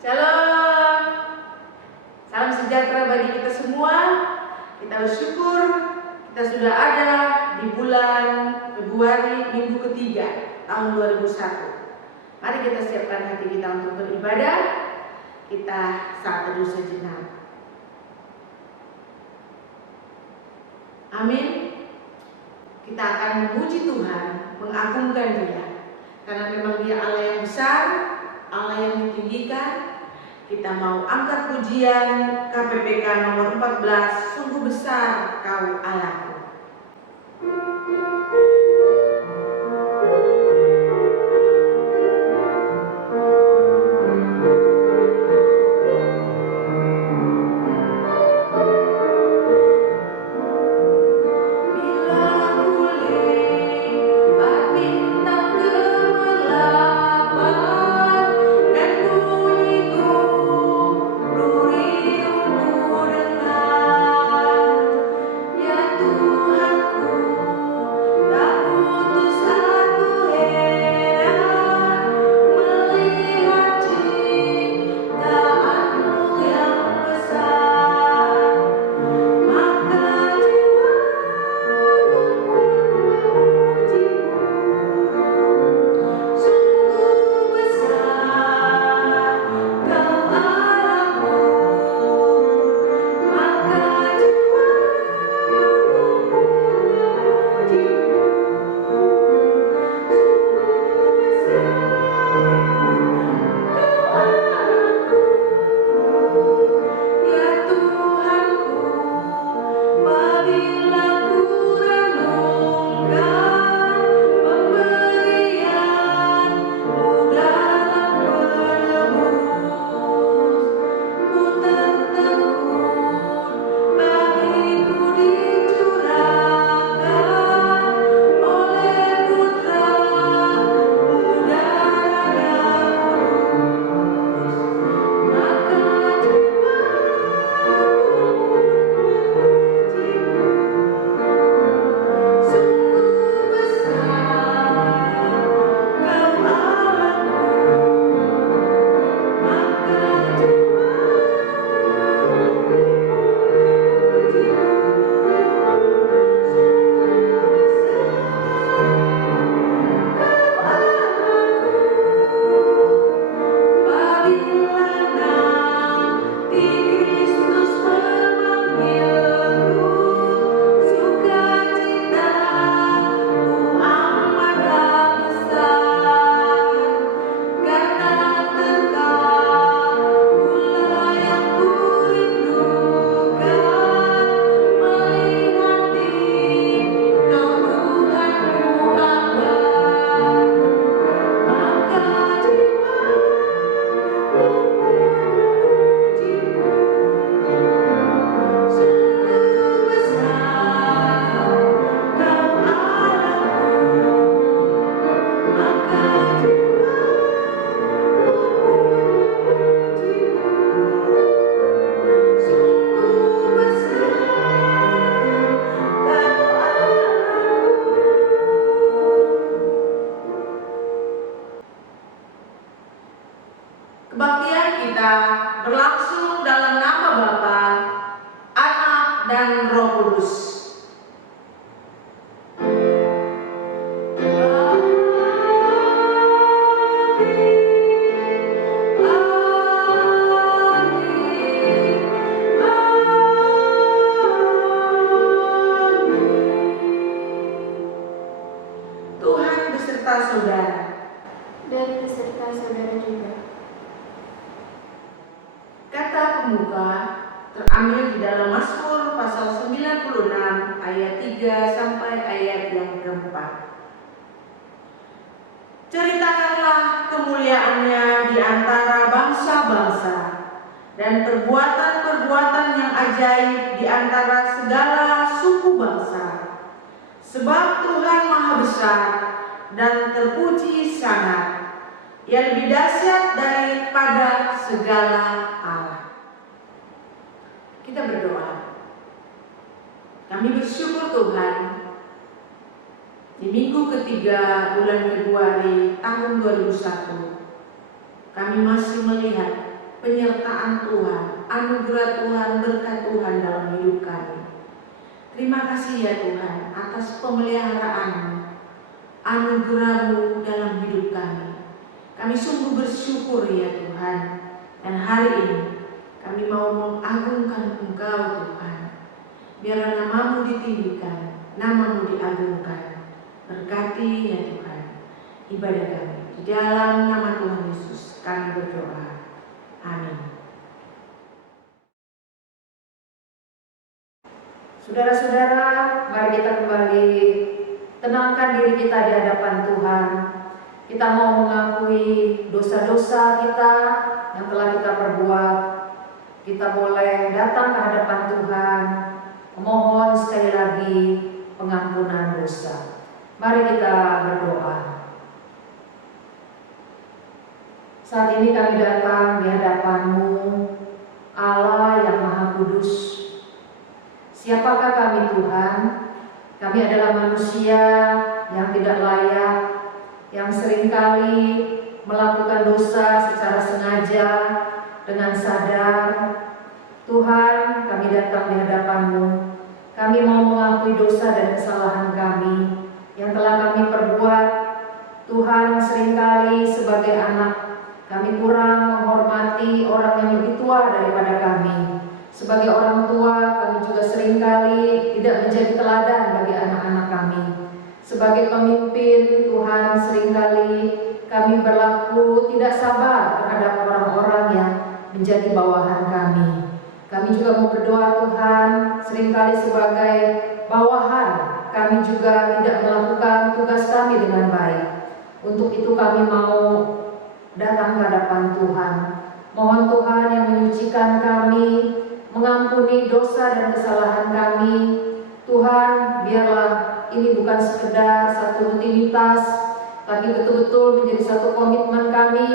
Shalom, salam sejahtera bagi kita semua. Kita bersyukur kita sudah ada di bulan Februari minggu ketiga tahun 2001. Mari kita siapkan hati kita untuk beribadah. Kita saat teduh sejenak. Amin. Kita akan memuji Tuhan, mengagungkan Dia, karena memang Dia Allah yang besar, Allah yang ditinggikan. Kita mau angkat pujian KPPK nomor 14, sungguh besar Kau Allahku. Kebaktian kita berlangsung dalam nama Bapa, Anak, dan Roh Kudus. Tuhan beserta saudara dan beserta saudara juga. Kata pembuka terambil di dalam Mazmur pasal 96 ayat 3 sampai ayat yang keempat. Ceritakanlah kemuliaannya di antara bangsa-bangsa dan perbuatan-perbuatan yang ajaib di antara segala suku bangsa. Sebab Tuhan Maha Besar dan terpuji sangat. Ia lebih dahsyat daripada segala Allah. Kita berdoa. Kami bersyukur Tuhan, di minggu ketiga bulan Februari tahun 2001, kami masih melihat penyertaan Tuhan, anugerah Tuhan, berkat Tuhan dalam hidup kami. Terima kasih ya Tuhan atas pemeliharaan-Mu, anugerah-Mu dalam hidup kami. Kami sungguh bersyukur ya Tuhan. Dan hari ini kami mau mengagungkan Engkau Tuhan. Biarlah nama-Mu ditinggikan, nama-Mu diagungkan. Berkati ya Tuhan ibadah kami. Di dalam nama Tuhan Yesus kami berdoa. Amin. Saudara-saudara, mari kita kembali tenangkan diri kita di hadapan Tuhan. Kita mau mengakui dosa-dosa kita yang telah kita perbuat. Kita boleh datang ke hadapan Tuhan, memohon sekali lagi pengampunan dosa. Mari kita berdoa. Saat ini kami datang di hadapan-Mu, Allah yang Maha Kudus. Siapakah kami Tuhan? Kami adalah manusia yang tidak layak, yang seringkali melakukan dosa secara sengaja dengan sadar. Tuhan, kami datang di hadapan-Mu. Kami mau mengakui dosa dan kesalahan kami yang telah kami perbuat. Tuhan, seringkali sebagai anak kami kurang menghormati orang yang lebih tua daripada kami. Sebagai orang tua, kami juga seringkali tidak menjadi teladan bagi anak-anak kami. Sebagai pemimpin, Tuhan, seringkali kami berlaku tidak sabar terhadap orang-orang yang menjadi bawahan kami. Kami juga mau berdoa Tuhan, seringkali sebagai bawahan, kami juga tidak melakukan tugas kami dengan baik. Untuk itu kami mau datang ke hadapan Tuhan. Mohon Tuhan yang menyucikan kami, mengampuni dosa dan kesalahan kami. Tuhan, biarlah ini bukan sekedar satu rutinitas, tapi betul-betul menjadi satu komitmen kami.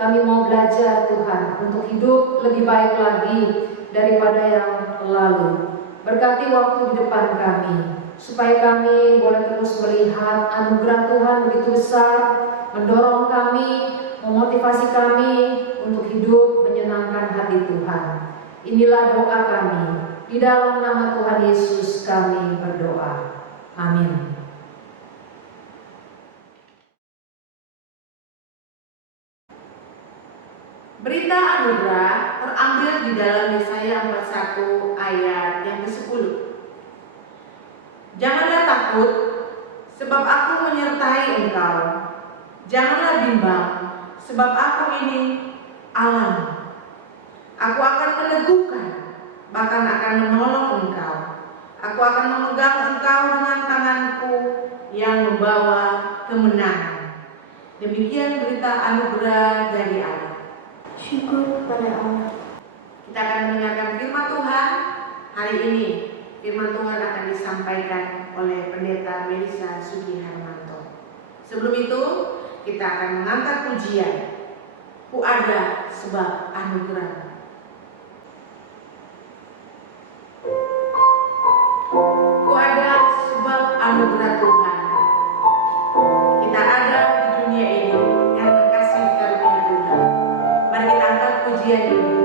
Kami mau belajar Tuhan untuk hidup lebih baik lagi daripada yang lalu. Berkati waktu di depan kami, supaya kami boleh terus melihat anugerah Tuhan begitu besar, mendorong kami, memotivasi kami untuk hidup menyenangkan hati Tuhan. Inilah doa kami. Di dalam nama Tuhan Yesus kami berdoa. Amin. Berita anugerah terambil di dalam Yesaya 41 ayat yang ke-10. Janganlah takut, sebab aku menyertai engkau. Janganlah bimbang, sebab aku ini Allah. Aku akan meneguhkan, bahkan akan menolong engkau. Aku akan memegang engkau dengan tanganku yang membawa kemenangan. Demikian berita anugerah dari Allah. Syukur kepada Allah. Kita akan mendengarkan firman Tuhan hari ini. Firman Tuhan akan disampaikan oleh Pendeta Melisa Sugi Harmanto. Sebelum itu, kita akan mengangkat pujian. Ku ada sebab anugerah. Ku ada sebab anugerah Tuhan. Kita ada di dunia ini karena kasih karunia Tuhan. Mari kita angkat pujian ini.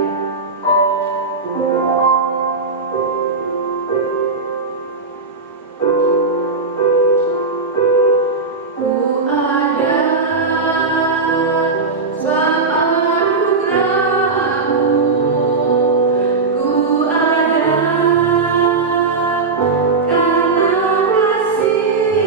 Kasih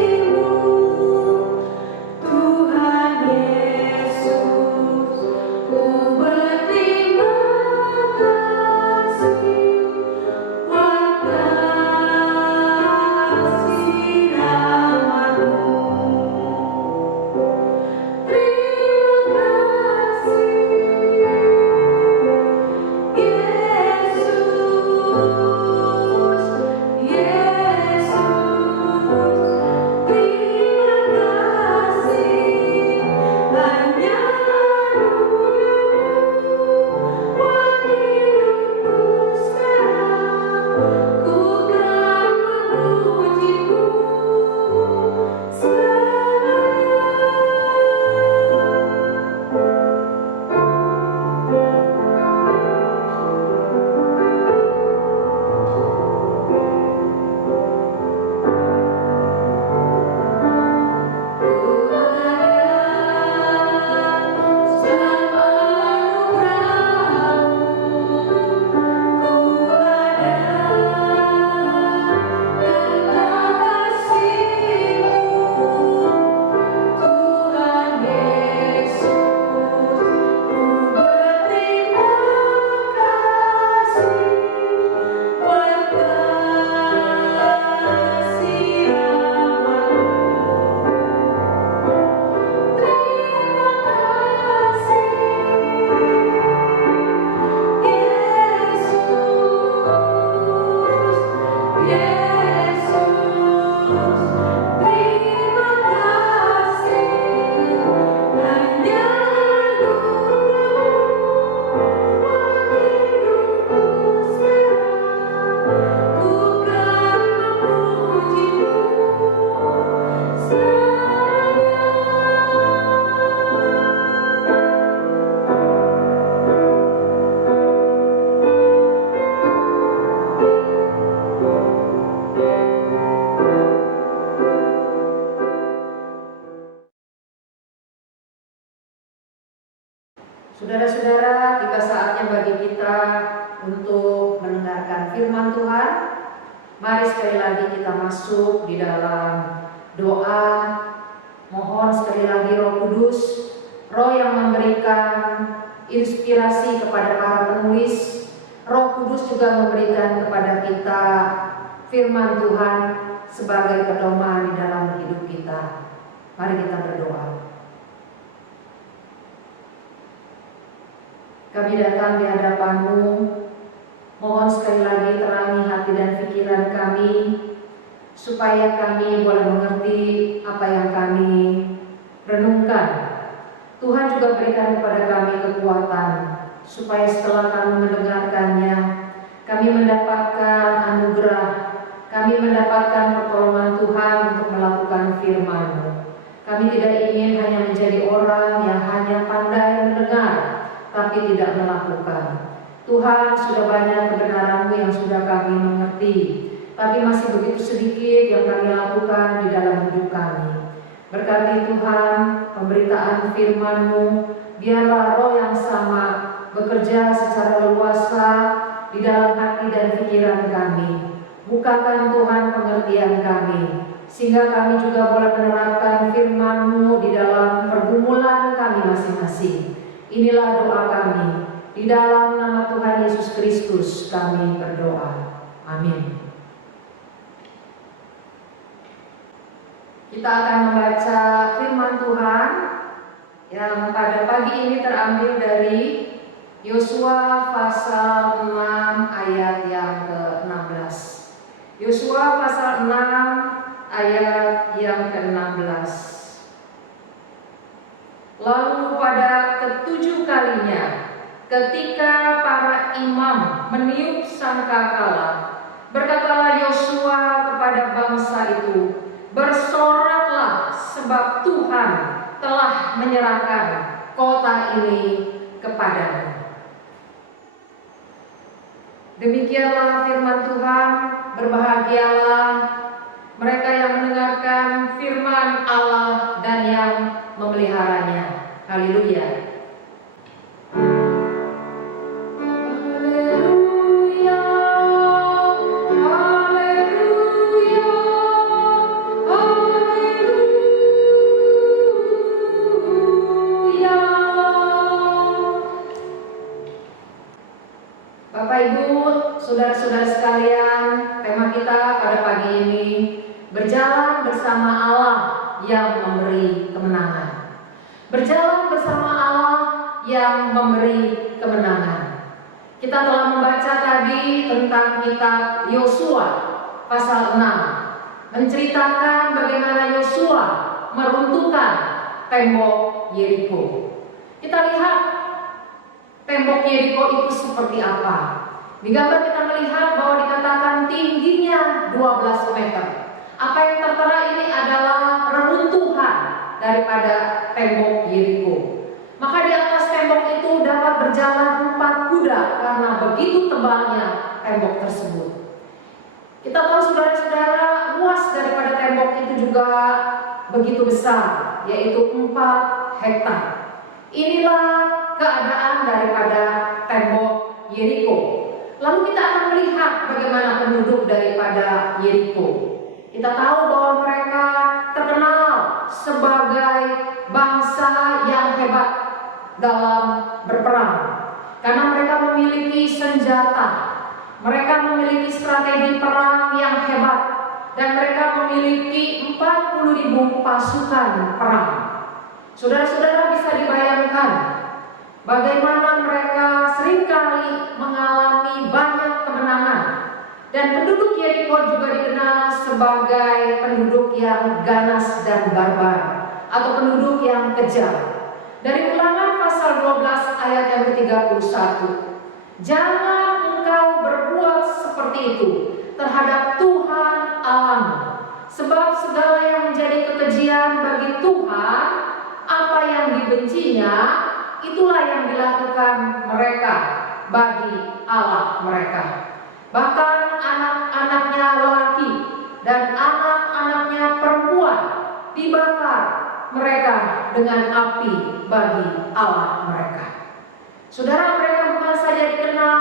firman Tuhan, mari sekali lagi kita masuk di dalam doa. Mohon sekali lagi Roh Kudus, Roh yang memberikan inspirasi kepada para penulis, Roh Kudus juga memberikan kepada kita firman Tuhan sebagai pedoman di dalam hidup kita. Mari kita berdoa. Kami datang di hadapan-Mu, mohon sekali lagi terangi hati dan pikiran kami, supaya kami boleh mengerti apa yang kami renungkan. Tuhan juga berikan kepada kami kekuatan, supaya setelah kami mendengarkannya, kami mendapatkan anugerah, kami mendapatkan pertolongan Tuhan untuk melakukan firman-Mu. Kami tidak ingin hanya menjadi orang yang hanya pandai mendengar, tapi tidak melakukan. Tuhan, sudah banyak kebenaran-Mu yang sudah kami mengerti, tapi masih begitu sedikit yang kami lakukan di dalam hidup kami. Berkati Tuhan pemberitaan firman-Mu, biarlah Roh yang sama bekerja secara leluasa di dalam hati dan pikiran kami. Bukakan Tuhan pengertian kami, sehingga kami juga boleh menerapkan firman-Mu di dalam pergumulan kami masing-masing. Inilah doa kami, di dalam nama Tuhan Yesus Kristus kami berdoa. Amin. Kita akan membaca firman Tuhan yang pada pagi ini terambil dari Yosua pasal 6 ayat yang ke-16. Yosua pasal 6 ayat yang ke-16. Lalu pada ketujuh kalinya, ketika para imam meniup sangkakala, berkatalah Yosua kepada bangsa itu, bersoraklah sebab Tuhan telah menyerahkan kota ini kepadamu. Demikianlah firman Tuhan. Berbahagialah mereka yang mendengarkan firman Allah dan yang memeliharanya. Haleluya. Bapak Ibu, saudara-saudara sekalian, tema kita pada pagi ini berjalan bersama Allah yang memberi kemenangan. Berjalan bersama Allah yang memberi kemenangan. Kita telah membaca tadi tentang kitab Yosua pasal 6, menceritakan bagaimana Yosua meruntuhkan tembok Yeriko. Kita lihat tembok Yeriko itu seperti apa. Di gambar kita melihat bahwa dikatakan tingginya 12 meter. Apa yang tertera ini adalah reruntuhan daripada tembok Yeriko. Maka di atas tembok itu dapat berjalan 4 kuda karena begitu tebalnya tembok tersebut. Kita tahu saudara-saudara, luas daripada tembok itu juga begitu besar, yaitu 4 hektar. Inilah keadaan daripada tembok Yeriko. Lalu kita akan melihat bagaimana penduduk daripada Yeriko. Kita tahu bahwa mereka terkenal sebagai bangsa yang hebat dalam berperang, karena mereka memiliki senjata, mereka memiliki strategi perang yang hebat, dan mereka memiliki 40.000 pasukan perang. Saudara-saudara bisa dibayangkan bagaimana mereka seringkali mengalami banyak kemenangan. Dan penduduk Yeriko juga dikenal sebagai penduduk yang ganas dan barbar, atau penduduk yang kejam. Dari Ulangan pasal 12 ayat yang ke-31, jangan engkau berbuat seperti itu terhadap Tuhan Allahmu, sebab segala yang menjadi kekejian bagi Tuhan, apa yang dibencinya, itulah yang dilakukan mereka bagi Allah mereka. Bahkan anak-anaknya lelaki dan anak-anaknya perempuan dibakar mereka dengan api bagi Allah mereka. Saudara, mereka bukan saja dikenal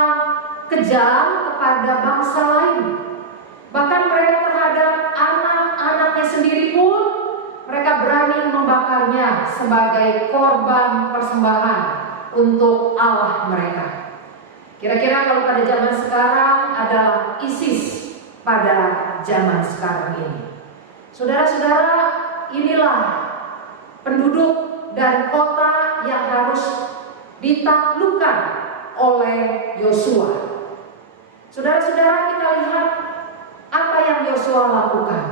kejam kepada pada bangsa lain. Bahkan mereka terhadap anak-anaknya sendiri pun mereka berani membakarnya sebagai korban persembahan untuk Allah mereka. Kira-kira kalau pada zaman sekarang adalah ISIS pada zaman sekarang ini. Saudara-saudara, inilah penduduk dan kota yang harus ditaklukkan oleh Yosua. Saudara-saudara, kita lihat apa yang Yosua lakukan.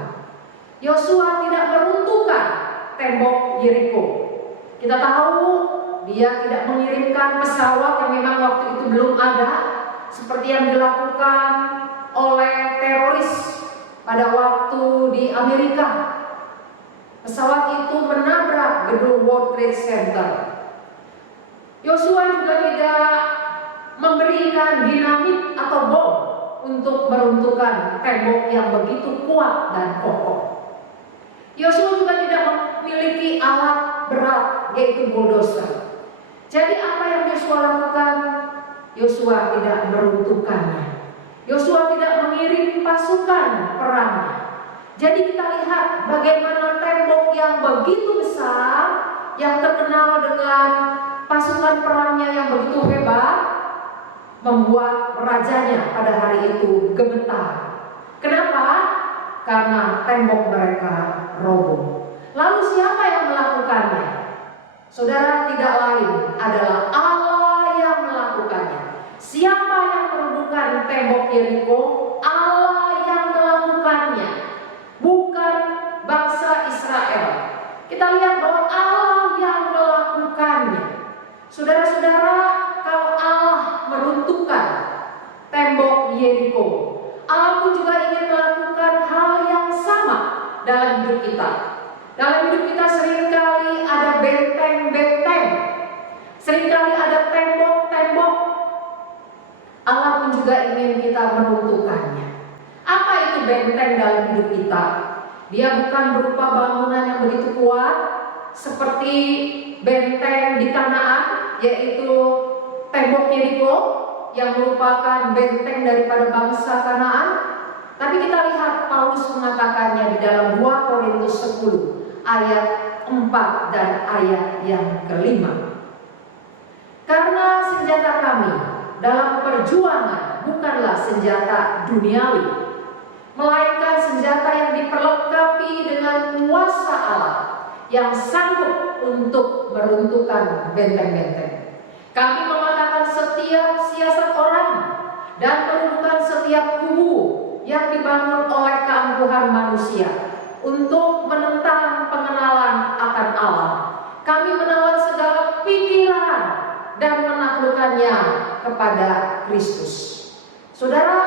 Yosua tidak meruntuhkan tembok Yeriko. Kita tahu dia tidak mengirimkan pesawat yang memang waktu itu belum ada, seperti yang dilakukan oleh teroris pada waktu di Amerika. Pesawat itu menabrak gedung World Trade Center. Yosua juga tidak memberikan dinamit atau bom untuk meruntuhkan tembok yang begitu kuat dan kokoh. Yosua juga tidak memiliki alat berat, yaitu bulldozer. Jadi apa yang Yosua lakukan? Yosua tidak meruntuhkannya. Yosua tidak mengirim pasukan perangnya. Jadi kita lihat bagaimana tembok yang begitu besar, yang terkenal dengan pasukan perangnya yang begitu hebat, membuat rajanya pada hari itu gemetar. Kenapa? Karena tembok mereka roboh. Lalu siapa yang melakukannya? Saudara, tidak lain adalah Allah yang melakukannya. Siapa yang merobohkan tembok Yeriko? Allah yang melakukannya, bukan bangsa Israel. Kita lihat bahwa Allah yang melakukannya. Saudara-saudara, kalau Allah meruntuhkan tembok Yeriko, Allah pun juga ingin melakukan hal yang sama dalam hidup kita. Dalam hidup kita seringkali ada benteng-benteng, seringkali ada tembok-tembok. Allah pun juga ingin kita meruntuhkannya. Apa itu benteng dalam hidup kita? Dia bukan berupa bangunan yang begitu kuat seperti benteng di Kanaan, yaitu tembok Yeriko yang merupakan benteng daripada bangsa Kanaan. Tapi kita lihat Paulus mengatakannya di dalam 2 Korintus 10 ayat 4 dan ayat yang ke-5. Karena senjata kami dalam perjuangan bukanlah senjata duniawi, melainkan senjata yang diperlengkapi dengan kuasa Allah yang sanggup untuk meruntuhkan benteng-benteng. Kami mematahkan setiap siasat orang dan meruntuhkan setiap kubu yang dibangun oleh keangkuhan manusia untuk menentang pengenalan akan Allah. Kami menawan segala pikiran dan menaklukkannya kepada Kristus. Saudara,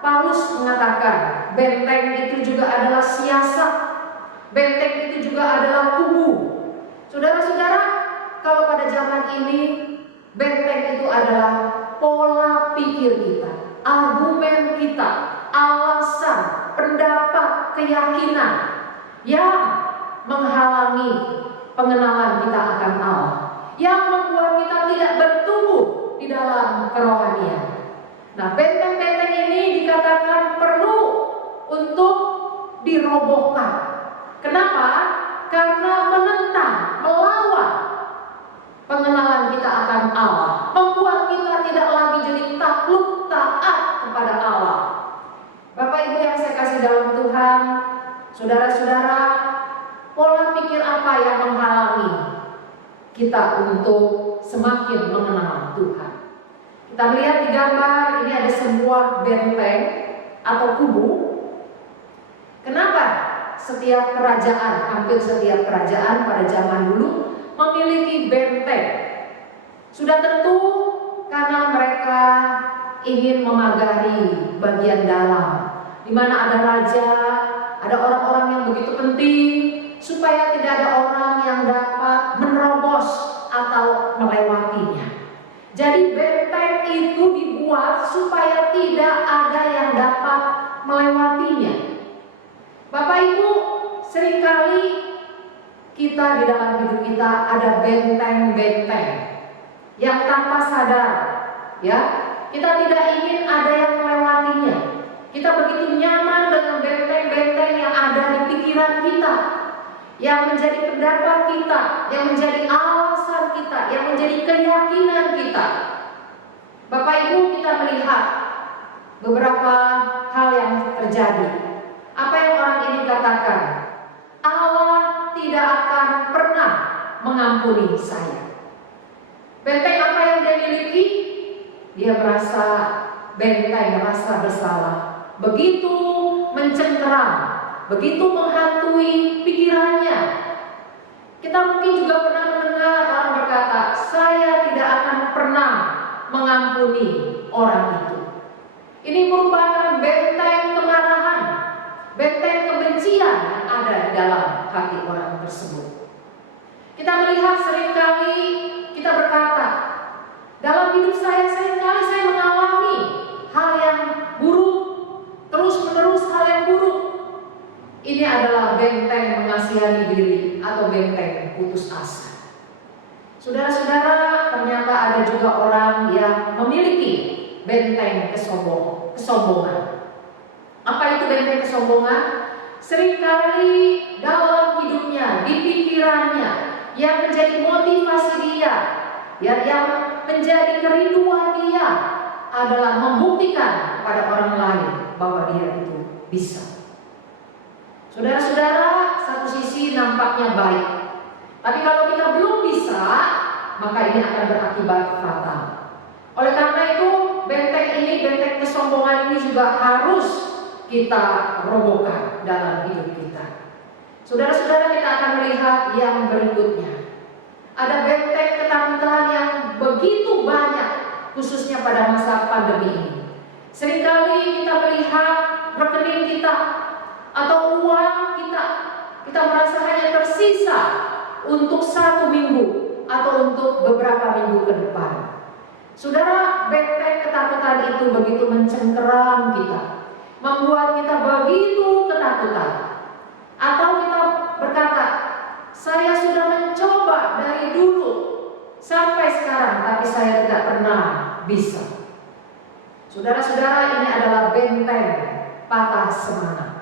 Paulus mengatakan benteng itu juga adalah siasat, benteng itu juga adalah kubu. Saudara-saudara, kalau pada zaman ini benteng itu adalah pola pikir kita, argumen kita, alasan, pendapat, keyakinan yang menghalangi pengenalan kita akan Allah, yang membuat kita tidak bertumbuh di dalam kerohanian. Nah, benteng-benteng ini dikatakan perlu untuk dirobohkan. Kenapa? Karena menentang, melawan pengenalan kita akan Allah, membuat kita tidak lagi jadi takluk taat kepada Allah. Bapak Ibu yang saya kasih dalam Tuhan, saudara-saudara, pola pikir apa yang menghalangi kita untuk semakin mengenal Tuhan? Kita melihat di gambar ini ada sebuah benteng atau kubu. Kenapa setiap kerajaan, hampir setiap kerajaan pada zaman dulu memiliki benteng? Sudah tentu karena mereka ingin memagari bagian dalam, di mana ada raja, ada orang-orang yang begitu penting, supaya tidak ada orang yang dapat menerobos atau melewatinya. Jadi benteng itu dibuat supaya tidak ada yang dapat melewatinya. Bapak Ibu, seringkali kita di dalam hidup kita ada benteng-benteng yang tanpa sadar, ya, Kita tidak ingin ada yang melewatinya. Kita begitu nyaman dengan benteng-benteng yang ada di pikiran kita, yang menjadi pendapat kita, yang menjadi alasan kita, yang menjadi keyakinan kita. Bapak Ibu, kita melihat beberapa hal yang terjadi. Apa yang orang ini katakan? Allah tidak akan pernah mengampuni saya. Benteng apa yang dia miliki? Dia merasa benteng, merasa bersalah. Begitu mencengkeram, begitu menghantui pikirannya. Kita mungkin juga pernah mendengar orang berkata, saya tidak akan pernah mengampuni orang itu. Ini merupakan benteng kemarahan, benteng kebencian yang ada di dalam hati orang tersebut. Kita melihat seringkali kita berkata, dalam hidup saya seringkali saya mengalami hal yang buruk, terus-menerus hal yang buruk. Ini adalah benteng mengasihani diri atau benteng putus asa. Saudara-saudara, ternyata ada juga orang yang memiliki benteng kesombongan. Apa itu benteng kesombongan? Seringkali dalam hidupnya, di pikirannya, yang menjadi motivasi dia, yang menjadi kerinduan dia adalah membuktikan kepada orang lain bahwa dia itu bisa. Saudara-saudara, satu sisi nampaknya baik, tapi kalau kita belum bisa, maka ini akan berakibat fatal. Oleh karena itu, benteng kesombongan ini juga harus kita robohkan dalam hidup kita. Saudara-saudara, kita akan melihat yang berikutnya. Ada benteng ketakutan yang begitu banyak, khususnya pada masa pandemi ini. Seringkali kita melihat rekening kita atau uang kita merasa hanya tersisa untuk 1 minggu atau untuk beberapa minggu ke depan. Saudara, benteng ketakutan itu begitu mencengkeram kita, membuat kita begitu ketakutan. Atau kita berkata, saya sudah mencoba dari dulu sampai sekarang, tapi saya tidak pernah bisa. Saudara-saudara, ini adalah benteng patah semangat.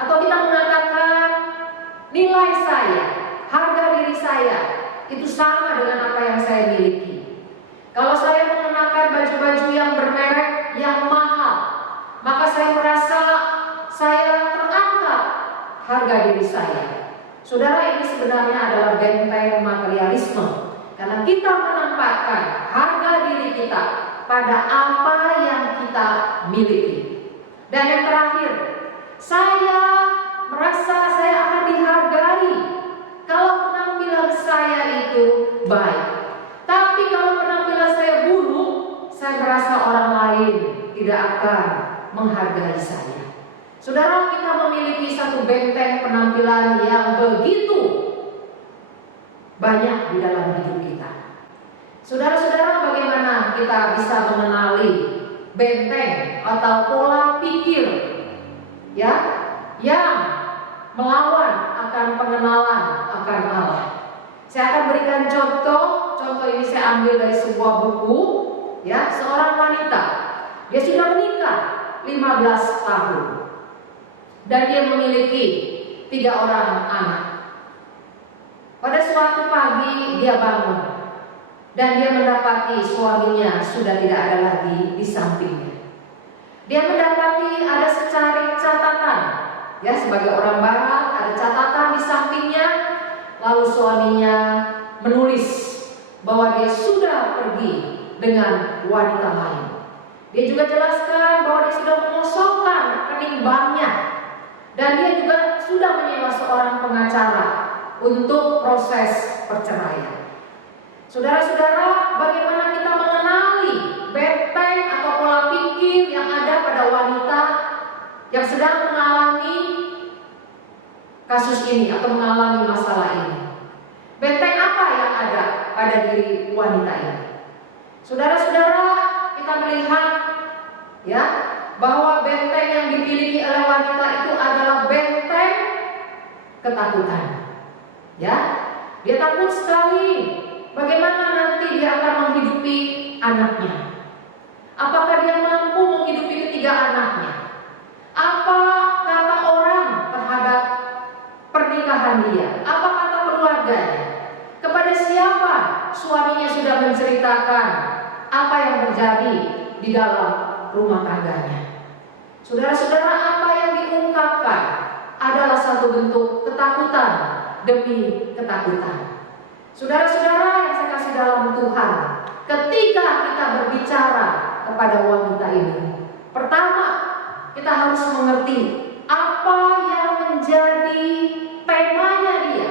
Atau kita mengatakan nilai saya, harga diri saya itu sama dengan apa yang saya miliki. Kalau saya mengenakan baju-baju yang bermerek, yang mahal, maka saya merasa saya terangkat harga diri saya. Saudara, ini sebenarnya adalah benteng materialisme, karena kita menempatkan harga diri kita pada apa yang kita miliki. Dan yang terakhir, saya merasa saya akan dihargai kalau penampilan saya itu baik. Tapi kalau penampilan saya buruk, saya merasa orang lain tidak akan menghargai saya. Saudara, kita memiliki satu benteng penampilan yang begitu banyak di dalam hidup kita. Saudara-saudara, bagaimana kita bisa mengenali benteng atau pola pikir ya yang melawan akan pengenalan akan Allah? Saya akan berikan contoh ini saya ambil dari sebuah buku ya, seorang wanita. Dia sudah menikah 15 tahun. Dan dia memiliki 3 orang anak. Pada suatu pagi dia bangun dan dia mendapati suaminya sudah tidak ada lagi di sampingnya. Dia mendapati ada secarik catatan, ya, sebagai orang barat ada catatan di sampingnya. Lalu suaminya menulis bahwa dia sudah pergi dengan wanita lain. Dia juga jelaskan bahwa dia sudah mengosongkan rekening banknya. Dan dia juga sudah menyewa seorang pengacara untuk proses perceraian. Saudara-saudara, bagaimana kita mengenali benteng atau pola pikir yang ada pada wanita yang sedang mengalami kasus ini atau mengalami masalah ini? Benteng apa yang ada pada diri wanita ini? Saudara-saudara, kita melihat ya bahwa benteng yang dimiliki oleh wanita itu adalah benteng ketakutan. Ya, dia takut sekali bagaimana nanti dia akan menghidupi anaknya. Apakah dia mampu menghidupi ketiga anaknya? Apa kata orang terhadap pernikahan dia? Apa kata keluarganya? Kepada siapa suaminya sudah menceritakan apa yang terjadi di dalam rumah tangganya? Saudara-saudara, apa yang diungkapkan adalah satu bentuk ketakutan demi ketakutan. Saudara-saudara yang saya kasih dalam Tuhan, ketika kita berbicara kepada wanita ini, pertama kita harus mengerti apa yang menjadi temanya dia.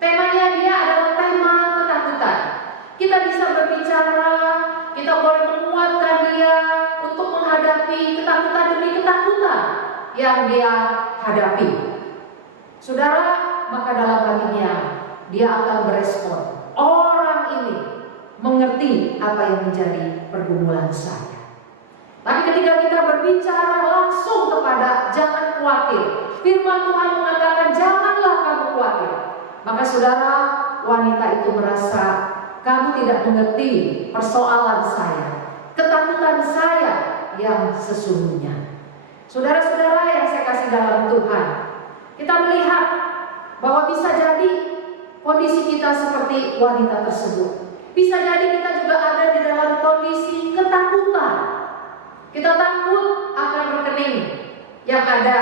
Temanya dia adalah tema ketakutan. Kita bisa berbicara, kita boleh menguatkan dia untuk menghadapi ketakutan demi ketakutan yang dia hadapi. Saudara, maka dalam hatinya dia akan berespon, orang ini mengerti apa yang menjadi pergumulan saya. Tapi ketika kita berbicara langsung kepada jangan khawatir, firman Tuhan mengatakan janganlah kamu khawatir, maka saudara, wanita itu merasa kamu tidak mengerti persoalan saya, ketakutan saya yang sesungguhnya. Saudara-saudara yang saya kasih dalam Tuhan, kita melihat bahwa bisa jadi kondisi kita seperti wanita tersebut. Bisa jadi kita juga ada di dalam kondisi ketakutan. Kita takut akan rekening yang ada,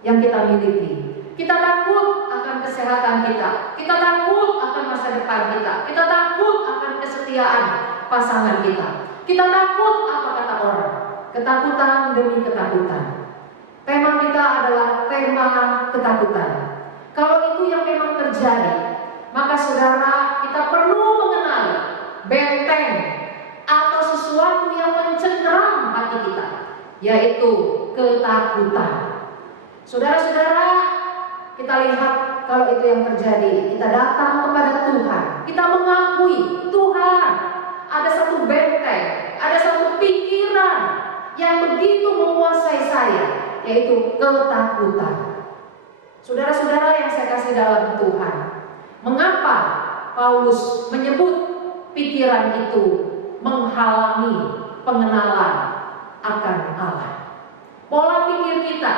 yang kita miliki. Kita takut akan kesehatan kita. Kita takut akan masa depan kita. Kita takut akan kesetiaan pasangan kita. Kita takut apa kata orang. Ketakutan demi ketakutan. Tema kita adalah tema ketakutan. Kalau itu yang memang terjadi, maka saudara, kita perlu mengenali benteng atau sesuatu yang mencengkeram hati kita, yaitu ketakutan. Saudara-saudara, kita lihat kalau itu yang terjadi, kita datang kepada Tuhan, kita mengakui Tuhan, ada satu benteng, ada satu pikiran yang begitu menguasai saya, yaitu ketakutan. Saudara-saudara yang saya kasih dalam Tuhan, mengapa Paulus menyebut pikiran itu menghalangi pengenalan akan Allah? Pola pikir kita,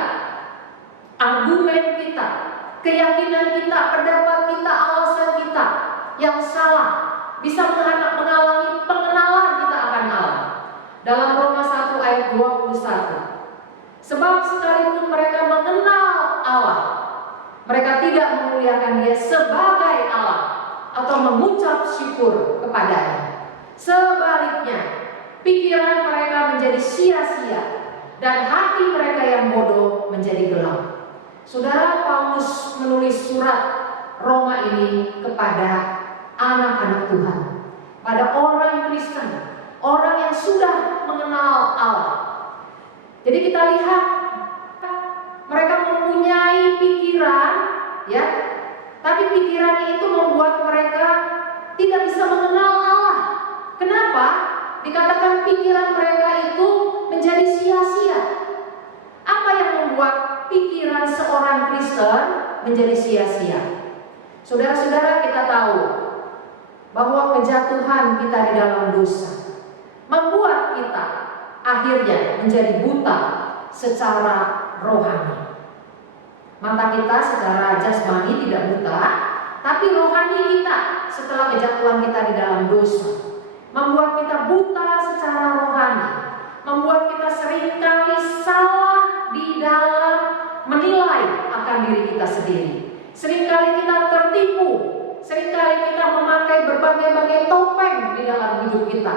argumen kita, keyakinan kita, pendapat kita, alasan kita yang salah bisa menghalangi pengenalan kita akan Allah. Dalam Roma 1 ayat 21, sebab sekalipun mereka mengenal Allah, mereka tidak memuliakan Dia sebagai Allah atau mengucap syukur kepadanya. Sebaliknya, pikiran mereka menjadi sia-sia dan hati mereka yang bodoh menjadi gelap. Saudara, Paulus menulis surat Roma ini kepada anak-anak Tuhan, pada orang Kristen, orang yang sudah mengenal Allah. Jadi kita lihat mereka mempunyai pikiran, ya, tapi pikiran itu membuat mereka tidak bisa mengenal Allah. Kenapa? Dikatakan pikiran mereka itu menjadi sia-sia. Apa yang membuat pikiran seorang Kristen menjadi sia-sia? Saudara-saudara, kita tahu bahwa kejatuhan kita di dalam dosa membuat kita akhirnya menjadi buta secara rohani. Mata kita secara jasmani tidak buta, tapi rohani kita setelah kejatuhan kita di dalam dosa membuat kita buta secara rohani, membuat kita seringkali salah di dalam menilai akan diri kita sendiri. Seringkali kita tertipu, seringkali kita memakai berbagai-bagai topeng di dalam hidup kita.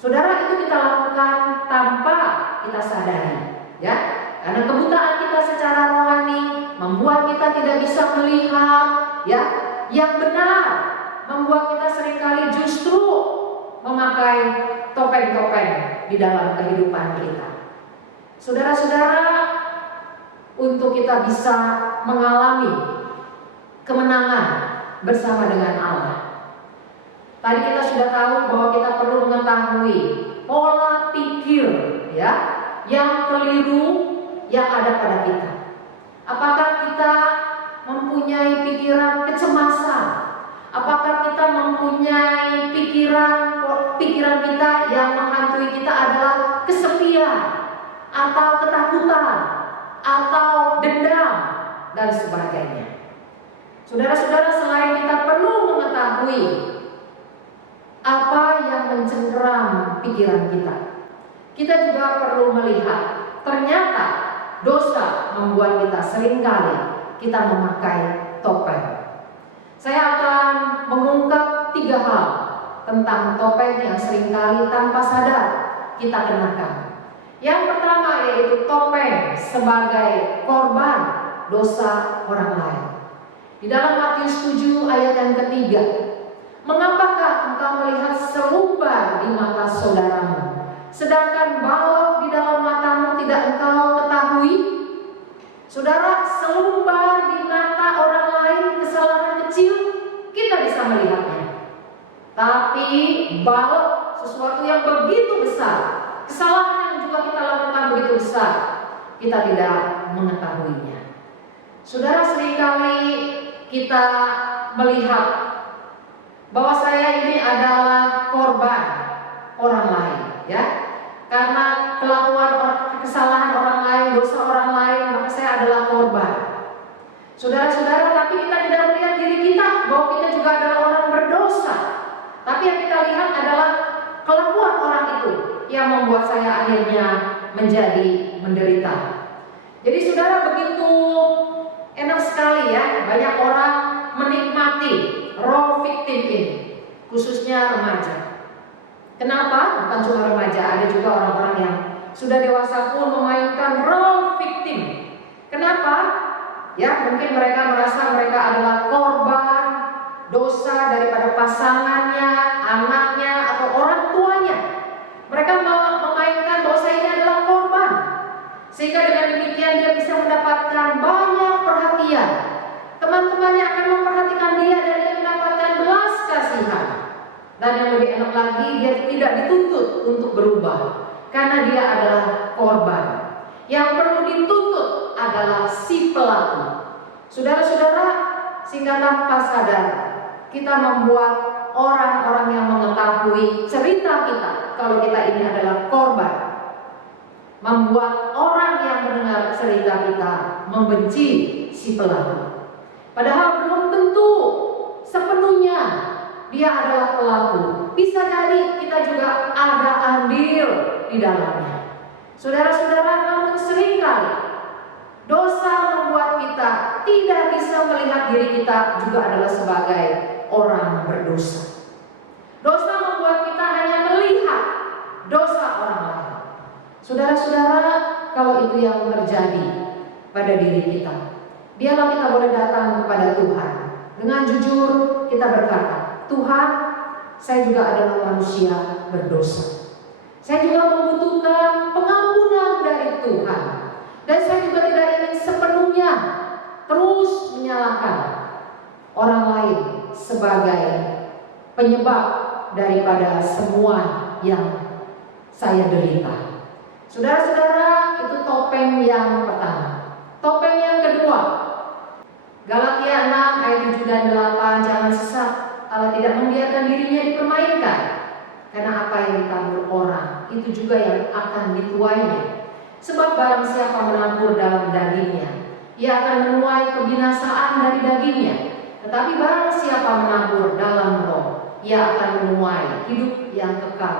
Saudara, itu kita lakukan tanpa kita sadari, ya. Karena kebutaan kita secara rohani membuat kita tidak bisa melihat, ya, yang benar, membuat kita seringkali justru memakai topeng-topeng di dalam kehidupan kita. Saudara-saudara, untuk kita bisa mengalami kemenangan bersama dengan Allah, tadi kita sudah tahu bahwa kita perlu mengetahui pola pikir, ya, yang keliru yang ada pada kita. Apakah kita mempunyai pikiran kecemasan? Apakah kita mempunyai pikiran kita yang dan sebagainya. Saudara-saudara, selain kita perlu mengetahui apa yang mencengkeram pikiran kita, kita juga perlu melihat ternyata dosa membuat kita seringkali kita memakai topeng. Saya akan mengungkap 3 hal tentang topeng yang seringkali tanpa sadar kita kenakan. Yang pertama yaitu topeng sebagai korban dosa orang lain. Di dalam Matius 7 ayat yang ketiga, mengapakah engkau melihat selumbar di mata saudaramu, sedangkan balok di dalam matamu tidak engkau ketahui? Saudara, selumbar di mata orang lain, kesalahan kecil, kita bisa melihatnya. Tapi balok, sesuatu yang begitu besar, kesalahan yang juga kita lakukan begitu besar, kita tidak mengetahuinya. Saudara, seringkali kita melihat bahwa saya ini adalah korban orang lain, ya. Karena kesalahan orang lain, dosa orang lain, maka saya adalah korban. Saudara-saudara, tapi kita tidak melihat diri kita bahwa kita juga adalah orang berdosa. Tapi yang kita lihat adalah kelakuan orang itu yang membuat saya akhirnya menjadi menderita. Jadi saudara, begitu enak sekali ya, banyak orang menikmati role victim ini, khususnya remaja. Kenapa? Bukan cuma remaja, ada juga orang-orang yang sudah dewasa pun memainkan role victim. Kenapa? Ya, mungkin mereka merasa mereka adalah korban dosa daripada pasangannya, anaknya, atau orang tuanya. Mereka memainkan dosa ini adalah korban, sehingga dengan demikian dia bisa mendapatkan banyak perhatian. Teman-temannya akan memperhatikan dia dan dia mendapatkan belas kasihan. Dan yang lebih enak lagi, dia tidak dituntut untuk berubah karena dia adalah korban. Yang perlu dituntut adalah si pelaku. Saudara-saudara, sehingga tanpa sadar kita membuat orang-orang yang mengetahui cerita kita kalau kita ini adalah korban, membuat orang yang mendengar cerita kita membenci si pelaku. Padahal belum tentu sepenuhnya dia adalah pelaku. Bisa jadi kita juga ada andil di dalamnya. Saudara-saudara, namun seringkali dosa membuat kita tidak bisa melihat diri kita juga adalah sebagai orang berdosa. Dosa membuat kita hanya melihat dosa orang lain. Saudara-saudara, kalau itu yang terjadi pada diri kita, biarlah kita boleh datang kepada Tuhan dengan jujur kita berkata, Tuhan, saya juga adalah manusia berdosa. Saya juga membutuhkan pengampunan dari Tuhan. Dan saya juga tidak ingin sepenuhnya terus menyalahkan orang lain sebagai penyebab daripada semua yang saya derita. Saudara-saudara, itu topeng yang pertama. Topeng yang kedua, Galatia 6 ayat 7 dan 8, jangan sesat, Allah tidak membiarkan dirinya dipermainkan. Karena apa yang ditabur orang, itu juga yang akan dituainya. Sebab barang siapa menabur dalam dagingnya, ia akan menuai kebinasaan dari dagingnya. Tetapi barang siapa menabur dalam roh, ia akan menuai hidup yang kekal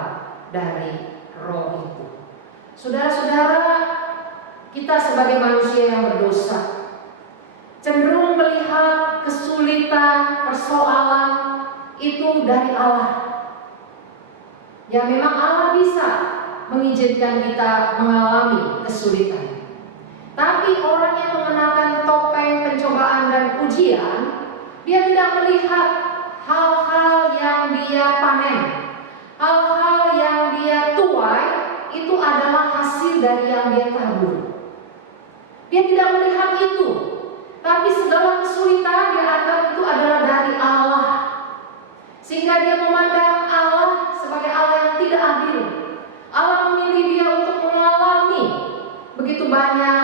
dari roh itu. Saudara-saudara, kita sebagai manusia yang berdosa cenderung melihat kesulitan, persoalan itu dari Allah. Ya, memang Allah bisa mengizinkan kita mengalami kesulitan. Tapi orang yang mengenakan topeng pencobaan dan ujian, dia tidak melihat hal-hal yang dia panen, hal-hal yang dia tuai itu adalah hasil dari yang dia tabur. Dia tidak melihat itu, tapi segala kesulitan dia anggap itu adalah dari Allah, sehingga dia memandang Allah sebagai Allah yang tidak adil. Allah memilih dia untuk mengalami begitu banyak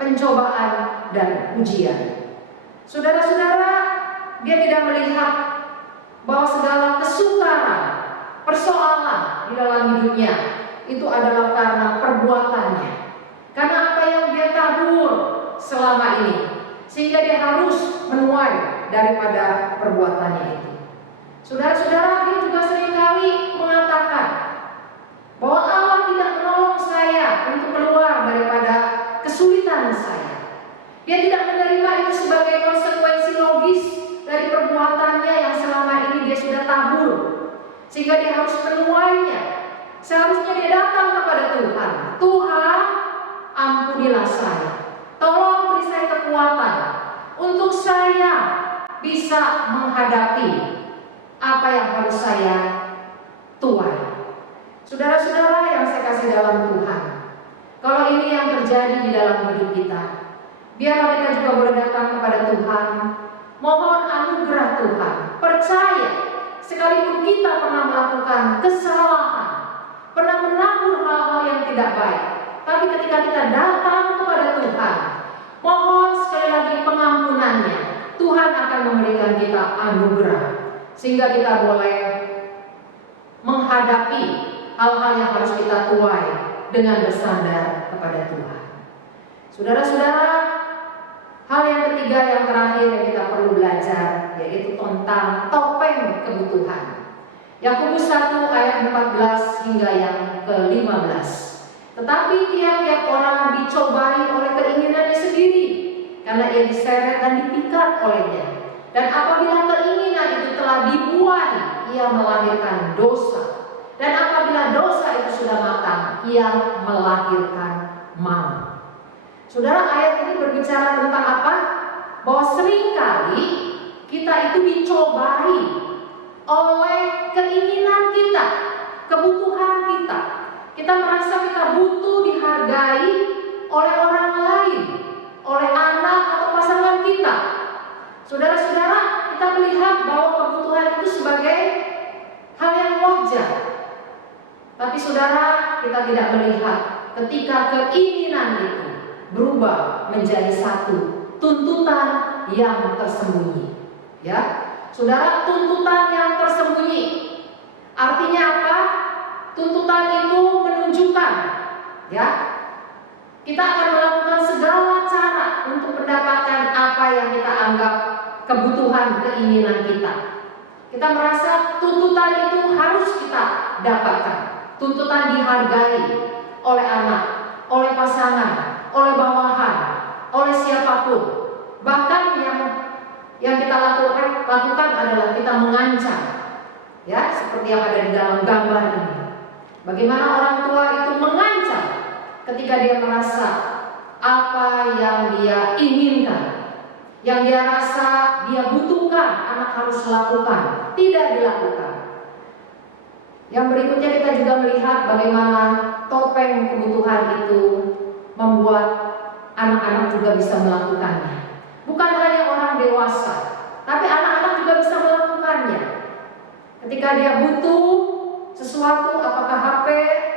pencobaan dan ujian. Saudara-saudara, dia tidak melihat bahwa segala kesukaran, persoalan di dalam hidupnya itu adalah karena perbuatannya, karena apa yang dia tabur selama ini sehingga dia harus menuai daripada perbuatannya itu. Saudara-saudara, dia juga seringkali mengatakan bahwa Allah tidak menolong saya untuk keluar daripada kesulitan saya. Dia tidak menerima itu sebagai konsekuensi logis dari perbuatannya yang selama ini dia sudah tabur, sehingga dia harus menuainya. Seharusnya dia datang kepada Tuhan. Tuhan, ampunilah saya. Tolong beri saya kekuatan untuk saya bisa menghadapi apa yang harus saya tuai. Saudara-saudara yang saya kasih dalam Tuhan, kalau ini yang terjadi di dalam hidup kita, biarlah kita juga boleh datang kepada Tuhan, mohon anugerah Tuhan. Percaya, sekalipun kita pernah melakukan kesalahan, pernah menabur hal-hal yang tidak baik, tapi ketika kita datang kepada Tuhan, mohon sekali lagi pengampunannya, Tuhan akan memberikan kita anugerah, sehingga kita boleh menghadapi hal-hal yang harus kita tuai dengan bersandar kepada Tuhan. Saudara-saudara, hal yang ketiga yang terakhir yang kita perlu belajar yaitu tentang topeng kebutuhan. Yakobus 1 ayat 14 hingga yang ke-15. Tetapi tiap-tiap orang dicobai oleh keinginannya sendiri, karena ia diseret dan dipikat olehnya. Dan apabila keinginan itu telah dibuahi, ia melahirkan dosa. Dan apabila dosa itu sudah matang, ia melahirkan maut. Saudara, ayat ini berbicara tentang apa? Bahwa seringkali kita itu dicobai oleh keinginan kita, kebutuhan kita. Kita merasa kita butuh dihargai oleh orang lain, oleh anak atau pasangan kita. Saudara-saudara, kita melihat bahwa kebutuhan itu sebagai hal yang wajar. Tapi saudara, kita tidak melihat ketika keinginan itu berubah menjadi satu tuntutan yang tersembunyi. Ya, saudara, tuntutan yang tersembunyi artinya apa? Tuntutan itu menunjukkan, ya, kita akan melakukan segala cara untuk mendapatkan apa yang kita anggap kebutuhan, keinginan kita. Kita merasa tuntutan itu harus kita dapatkan. Tuntutan dihargai oleh anak, oleh pasangan, oleh bawahan, oleh siapapun. Bahkan yang kita lakukan adalah kita mengancam, ya, seperti yang ada di dalam gambar ini. Bagaimana orang tua itu mengancam ketika dia merasa apa yang dia inginkan, yang dia rasa dia butuhkan, anak harus lakukan, tidak dilakukan. Yang berikutnya kita juga melihat bagaimana topeng kebutuhan itu membuat anak-anak juga bisa melakukannya. Bukan hanya orang dewasa, tapi anak-anak juga bisa melakukannya. Ketika dia butuh sesuatu, apakah HP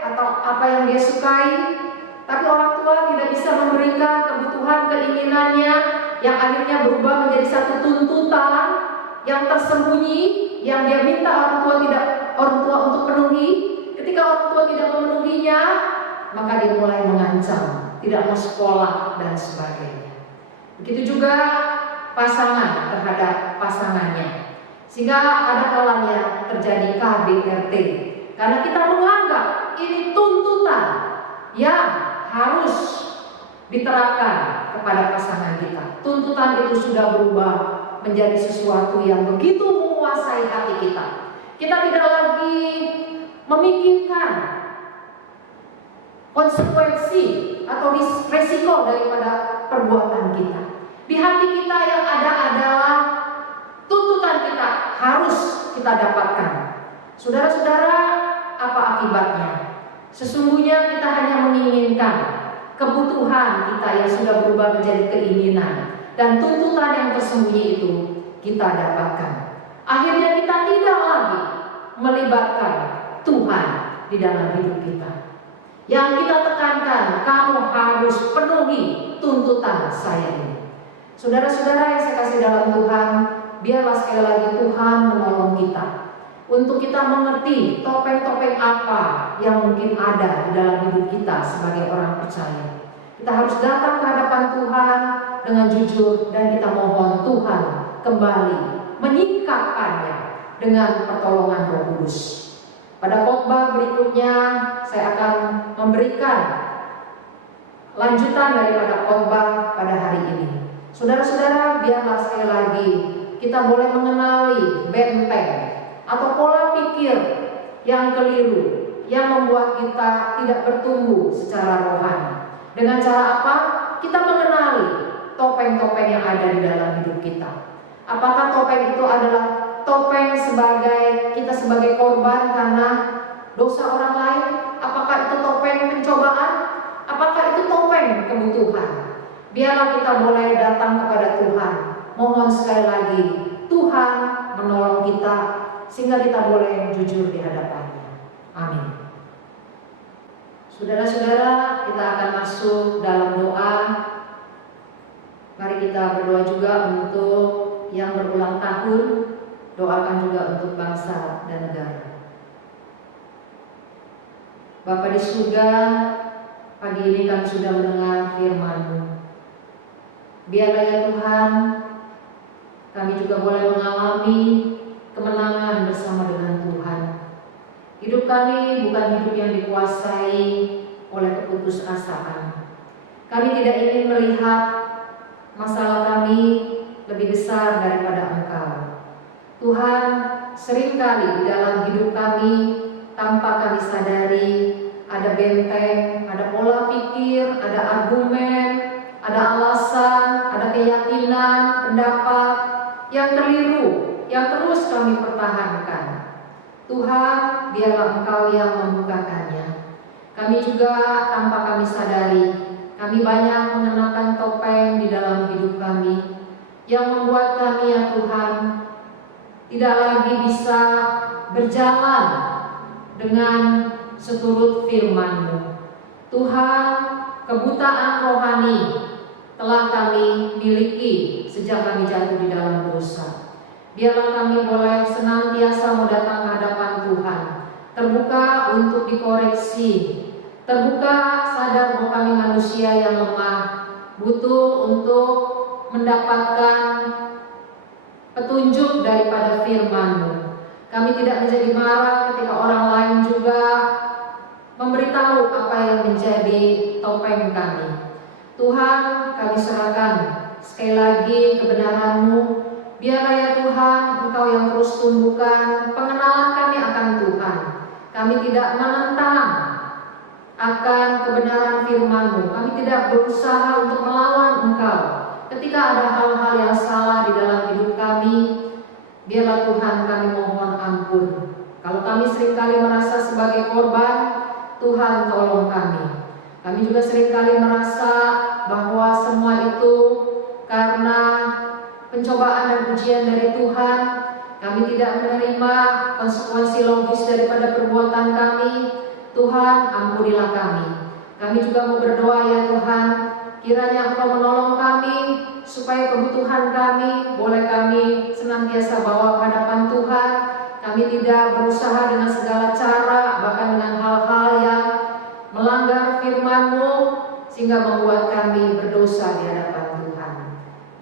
atau apa yang dia sukai, tapi orang tua tidak bisa memberikan kebutuhan, keinginannya, yang akhirnya berubah menjadi satu tuntutan yang tersembunyi, yang dia minta orang tua untuk penuhi. Ketika orang tua tidak memenuhinya, maka dia mulai mengancam, tidak mau sekolah dan sebagainya. Begitu juga pasangan terhadap pasangannya, sehingga ada kalanya terjadi KDRT karena kita menganggap ini tuntutan yang harus diterapkan kepada pasangan kita. Tuntutan itu sudah berubah menjadi sesuatu yang begitu menguasai hati kita. Kita tidak lagi memikirkan konsekuensi atau resiko daripada perbuatan kita. Di hati kita yang ada adalah tuntutan kita harus kita dapatkan. Saudara-saudara, apa akibatnya? Sesungguhnya kita hanya menginginkan kebutuhan kita yang sudah berubah menjadi keinginan, dan tuntutan yang tersembunyi itu kita dapatkan. Akhirnya kita tidak lagi melibatkan Tuhan di dalam hidup kita. Yang kita tekankan, kamu harus penuhi tuntutan saya ini. Saudara-saudara yang saya kasih dalam Tuhan, biarlah sekali lagi Tuhan menolong kita untuk kita mengerti topeng-topeng apa yang mungkin ada di dalam hidup kita sebagai orang percaya. Kita harus datang ke hadapan Tuhan dengan jujur dan kita mohon Tuhan kembali menyingkapkannya dengan pertolongan Roh Kudus. Pada khotbah berikutnya saya akan memberikan lanjutan daripada khotbah pada hari ini. Saudara-saudara, biarlah sekali lagi kita boleh mengenali benteng atau pola pikir yang keliru yang membuat kita tidak bertumbuh secara rohani. Dengan cara apa? Kita mengenali topeng-topeng yang ada di dalam hidup kita. Apakah topeng itu adalah topeng kita sebagai korban karena dosa orang lain? Apakah itu topeng pencobaan? Apakah itu topeng kebutuhan? Biarlah kita boleh datang kepada Tuhan. Mohon sekali lagi Tuhan menolong kita sehingga kita boleh jujur di hadapan-Nya. Amin. Saudara-saudara, kita akan masuk dalam doa. Mari kita berdoa juga untuk yang berulang tahun. Doakan juga untuk bangsa dan negara. Bapa di surga, pagi ini kami sudah mendengar firman-Mu. Biarlah ya Tuhan, kami juga boleh mengalami kemenangan bersama dengan Tuhan. Hidup kami bukan hidup yang dikuasai oleh keputusasaan. Kami tidak ingin melihat masalah kami lebih besar daripada Engkau. Tuhan, seringkali di dalam hidup kami tanpa kami sadari ada benteng, ada pola pikir, ada argumen, ada alasan, ada keyakinan, pendapat yang keliru, yang terus kami pertahankan. Tuhan, biarlah Engkau yang membukakannya. Kami juga tanpa kami sadari, kami banyak mengenakan topeng di dalam hidup kami yang membuat kami ya Tuhan tidak lagi bisa berjalan dengan seturut firman-Mu. Tuhan, kebutaan rohani telah kami miliki sejak kami jatuh di dalam dosa. Biarlah kami boleh senantiasa mau datang ke hadapan Tuhan, terbuka untuk dikoreksi, terbuka sadar bahwa kami manusia yang lemah, butuh untuk mendapatkan petunjuk daripada firman-Mu. Kami tidak menjadi marah ketika orang lain juga memberitahu apa yang menjadi topeng kami. Tuhan, kami serahkan sekali lagi kebenaran-Mu. Biarlah ya Tuhan, Engkau yang terus tumbuhkan pengenalan kami akan Tuhan. Kami tidak menentang akan kebenaran firman-Mu. Kami tidak berusaha untuk melawan Engkau. Ketika ada hal-hal yang salah di dalam hidup kami, biarlah Tuhan kami mohon ampun. Kalau kami seringkali merasa sebagai korban, Tuhan tolong kami. Kami juga seringkali merasa bahwa semua itu karena pencobaan dan ujian dari Tuhan. Kami tidak menerima konsekuensi logis daripada perbuatan kami. Tuhan, ampunilah kami. Kami juga mau berdoa ya Tuhan, kiranya Engkau menolong kami supaya kebutuhan kami boleh kami senantiasa bawa ke hadapan Tuhan. Kami tidak berusaha dengan segala cara, bahkan dengan hal-hal yang melanggar firman-Mu sehingga membuat kami berdosa di hadapan Tuhan.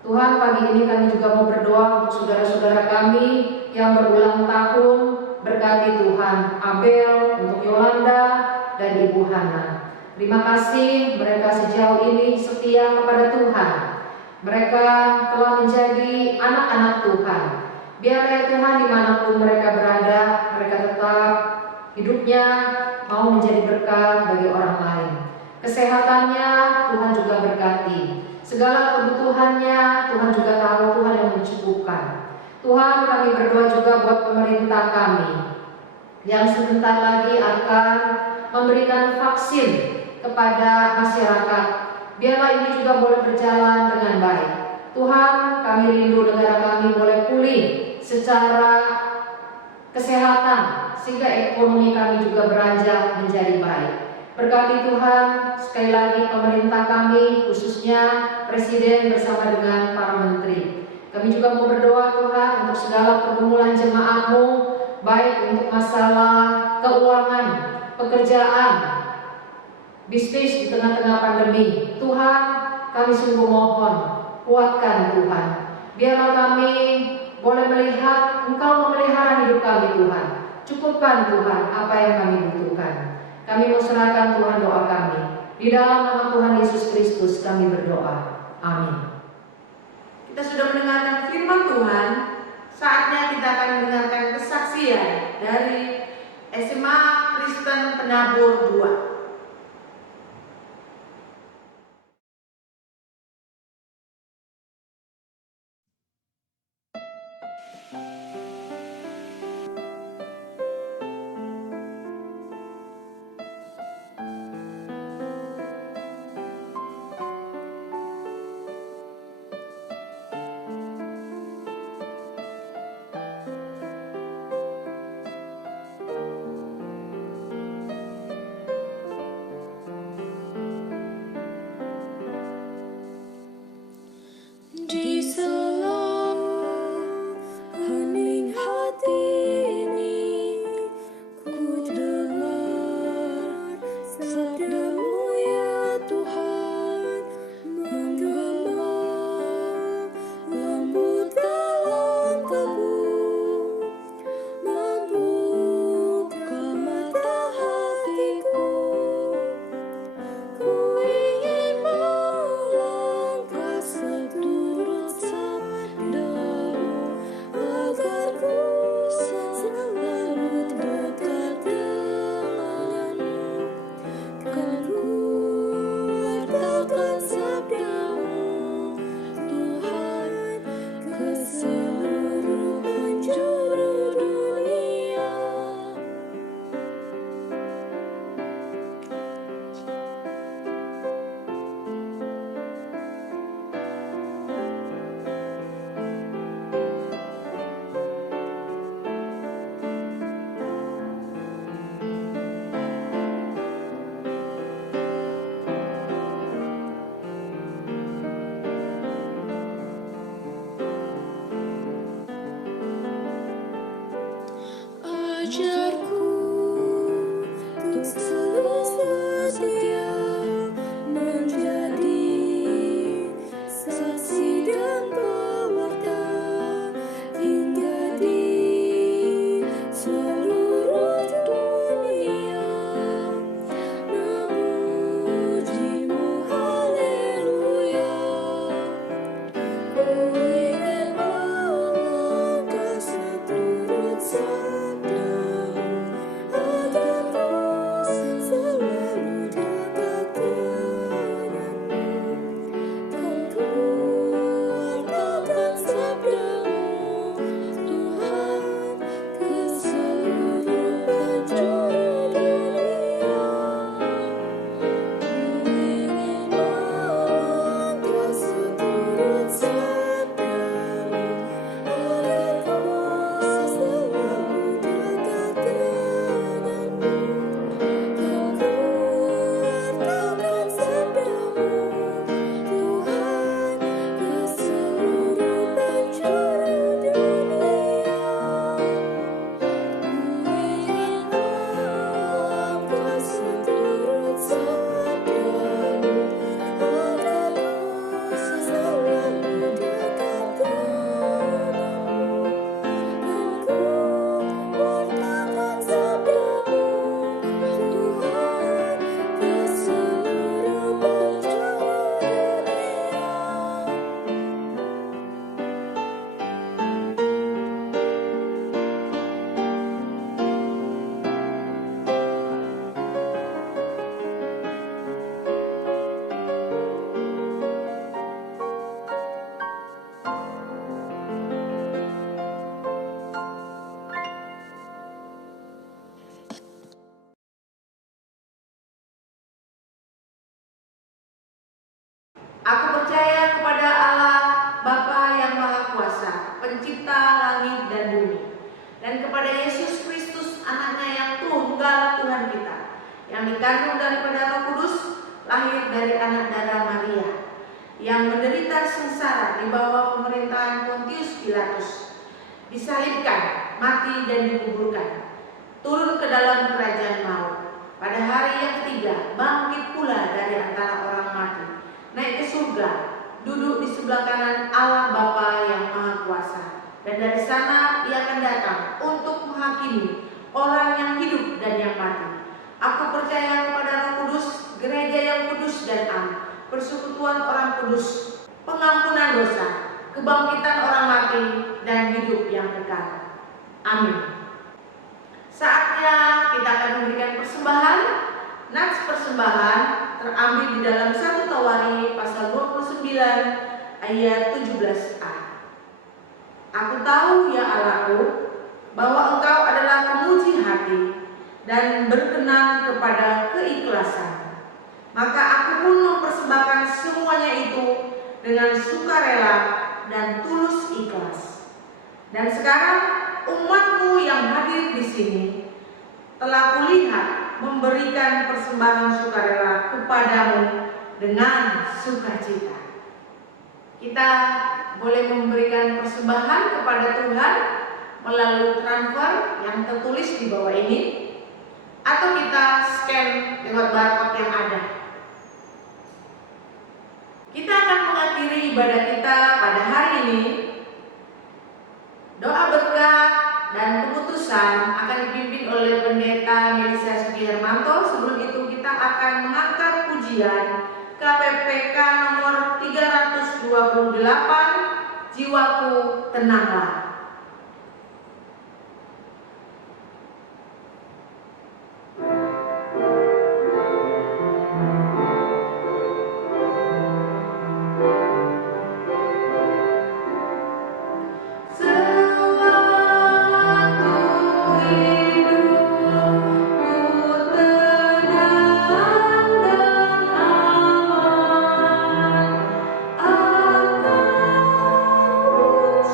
Tuhan, pagi ini kami juga mau berdoa untuk saudara-saudara kami yang berulang tahun. Berkati Tuhan Abel, untuk Yolanda dan Ibu Hana. Terima kasih mereka sejauh ini setia kepada Tuhan. Mereka telah menjadi anak-anak Tuhan. Biarlah Tuhan dimanapun mereka berada, mereka tetap hidupnya mau menjadi berkat bagi orang lain. Kesehatannya Tuhan juga berkati. Segala kebutuhannya Tuhan juga tahu, Tuhan yang mencukupkan. Tuhan, kami berdoa juga buat pemerintah kami yang sebentar lagi akan memberikan vaksin kepada masyarakat. Biarlah ini juga boleh berjalan dengan baik. Tuhan, kami rindu negara kami boleh pulih secara kesehatan sehingga ekonomi kami juga beranjak menjadi baik. Berkati Tuhan sekali lagi pemerintah kami, khususnya Presiden bersama dengan para menteri. Kami juga mau berdoa Tuhan untuk segala pergumulan jemaat-Mu, baik untuk masalah keuangan, pekerjaan, bisnis di tengah-tengah pandemi. Tuhan, kami sungguh mohon, kuatkan Tuhan. Biarlah kami boleh melihat Engkau memelihara hidup kami Tuhan. Cukupkan Tuhan apa yang kami butuhkan. Kami mau serahkan Tuhan doa kami. Di dalam nama Tuhan Yesus Kristus kami berdoa. Amin. Kita sudah mendengarkan firman Tuhan. Saatnya kita akan mendengarkan kesaksian dari SMA Kristen Penabur 2. Di sela hening hati ini, ku dengar sabda-Mu ya Tuhan, menggema lembut dalam kalbu, membuka mata hatiku. Ku ingin melangkah seturut sabda-Mu, agar ku selalu dekat denganmu. Kan ku wartakan sabda-Mu, Tuhan, ke seluruh penjuru dunia. Ajarku untuk selalu setia menjadi saksi dan pewarta hingga di seluruh dunia. Memuji-Mu, haleluya. Ku ingin melangkah seturut sabda-Mu, agar ku selalu dekat denganmu. Kan ku wartakan sabda-Mu, Tuhan, ke seluruh penjuru dunia. Ku ingin melangkah seturut sabda-Mu, agar ku selalu dekat denganmu. Kan ku wartakan sabda-Mu, Tuhan, ke seluruh penjuru dunia. Ku ingin melangkah seturut sabda-Mu, agar ku selalu dekat denganmu. Kan ku wartakan sabda-Mu, Tuhan, ke seluruh penjuru dunia. Aku percaya kepada Allah, Bapa yang Maha Kuasa, Pencipta langit dan bumi, dan kepada Yesus Kristus, Anaknya yang tunggal Tuhan kita, yang dikandung daripada Roh Kudus, lahir dari anak darah Maria, yang menderita sengsara di bawah pemerintahan Pontius Pilatus, disalibkan, mati dan dikuburkan, turun ke dalam kerajaan maut, pada hari yang ketiga bangkit pula dari antara orang mati, naik ke surga, duduk di sebelah kanan Allah Bapa yang Maha Kuasa. Dan dari sana ia akan datang untuk menghakimi orang yang hidup dan yang mati. Aku percaya kepada Roh Kudus, gereja yang kudus dan am, persekutuan orang kudus, pengampunan dosa, kebangkitan orang mati, dan hidup yang kekal. Amin. Saatnya kita akan memberikan persembahan. Nats persembahan terambil di dalam 1 Tawari pasal 29 ayat 17a. Aku tahu ya Allahku, bahwa Engkau adalah pemuji hati dan berkenan kepada keikhlasan. Maka aku pun mempersembahkan semuanya itu dengan sukarela dan tulus ikhlas. Dan sekarang umatmu yang hadir di sini telah kulihat memberikan persembahan sukarela kepadamu dengan sukacita. Kita boleh memberikan persembahan kepada Tuhan melalui transfer yang tertulis di bawah ini, atau kita scan lewat barcode yang ada. Kita akan mengakhiri ibadah kita pada hari ini. Doa berkat dan keputusan akan dipimpin oleh Pendeta Melisa Sugiharmanto. Sebelum itu kita akan mengangkat pujian KPPK nomor 328, Jiwaku Tenanglah.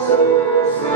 Susah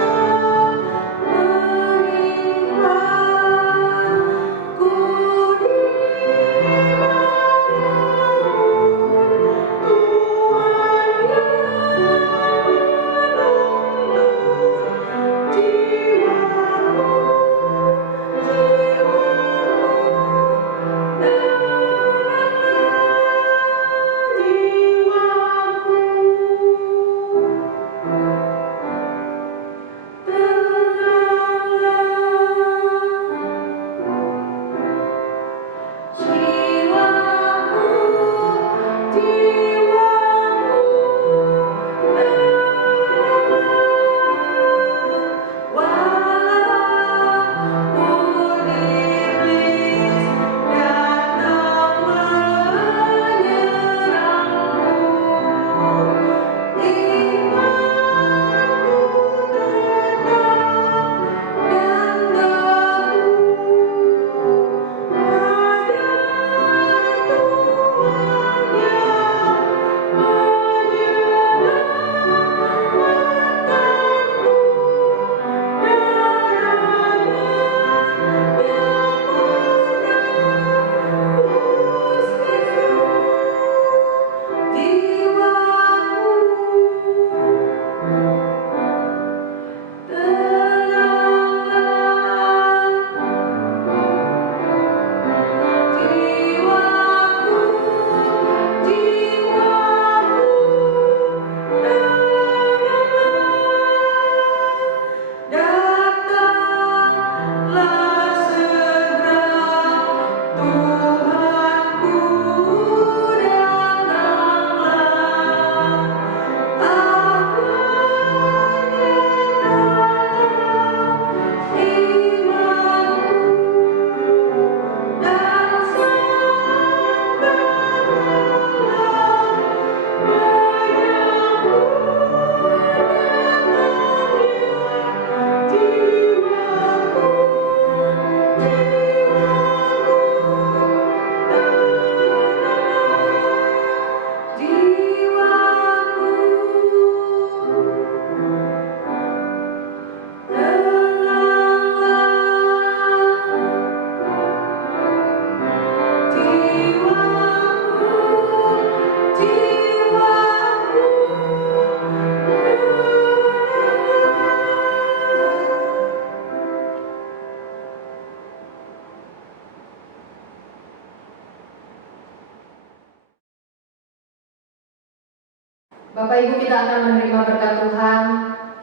berkat Tuhan,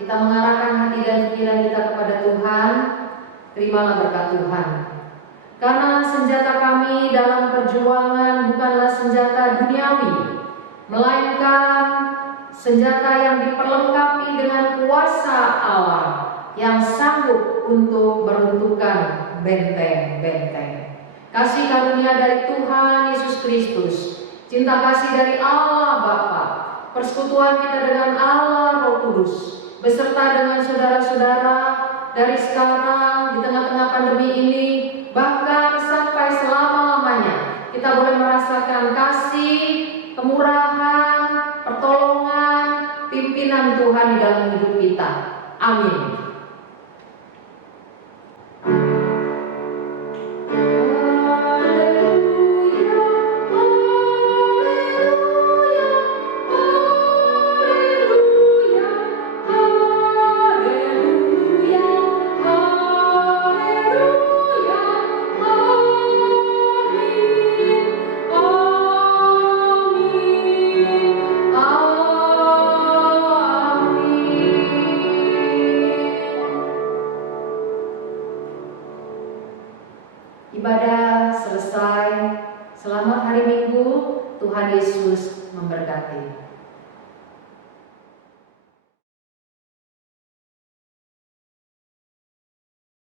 kita mengarahkan hati dan pikiran kita kepada Tuhan, terimalah berkat Tuhan. Karena senjata kami dalam perjuangan bukanlah senjata duniawi, melainkan senjata yang diperlengkapi dengan kuasa Allah yang sanggup untuk meruntuhkan benteng-benteng. Kasih karunia dari Tuhan Yesus Kristus, cinta kasih dari Allah Bapa, persekutuan kita dengan Allah Roh Kudus, beserta dengan saudara-saudara dari sekarang di tengah-tengah pandemi ini, bahkan sampai selama-lamanya, kita boleh merasakan kasih, kemurahan, pertolongan, pimpinan Tuhan di dalam hidup kita. Amin. Ibadah selesai. Selamat hari Minggu. Tuhan Yesus memberkati.